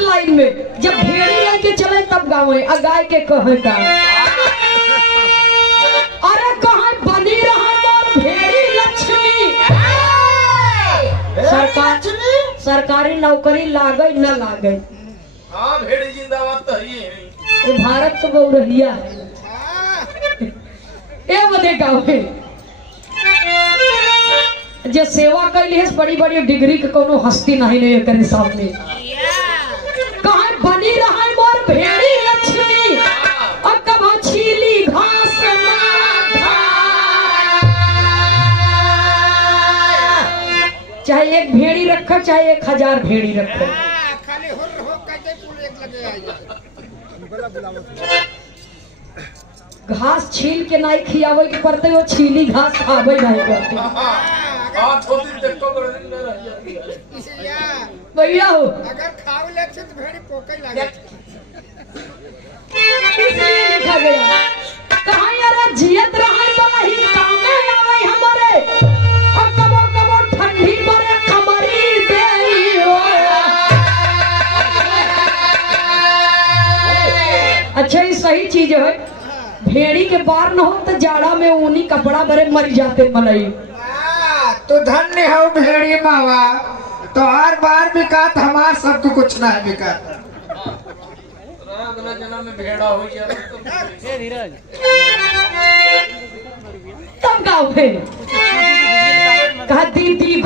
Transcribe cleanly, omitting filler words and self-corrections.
लाइन में जब भेड़ी लेके चले तब गावे आ गाय के कहे का अरे कहाँ बनी रहा मोर भेड़ी लक्ष्मी। सरकारी नौकरी लागे न लागे, हाँ भेड़ी जिंदाबाद तो है। भारत तो बहु रहिया ए बदे गावे जे सेवा कैली है बड़ी बड़ी डिग्री के कोनो हस्ती नहीं ने करे सामने। कहाँ बनी रहा मोर भेड़ी लक्ष्मी और कब छीली घास चाहे एक भेड़ी रखा चाहे 1000 भेड़ी रखा घास छील के नहीं खियावे के पड़ते वो छीली घास खावे नहीं करते। भैया हो अगर खाव ले तो भेड़ी पोके लगे इसलिए लिखा गया कहाँ यार जियत रहा वाला ही काम में आवे हमारे और कबो कबो ठंडी मारे कमरी दे हो। अच्छा ये सही चीज है, भेड़ी के बार न हो तो जाड़ा में ऊनी कपड़ा भरे मर जाते मलई। तो धन्य हो भेड़ी मावा, तो हर बार बिकात हमार सब तो कुछ ना है बिकात। अगला जन्म में भेड़ा हो गया तब गाँव है कहा दीदी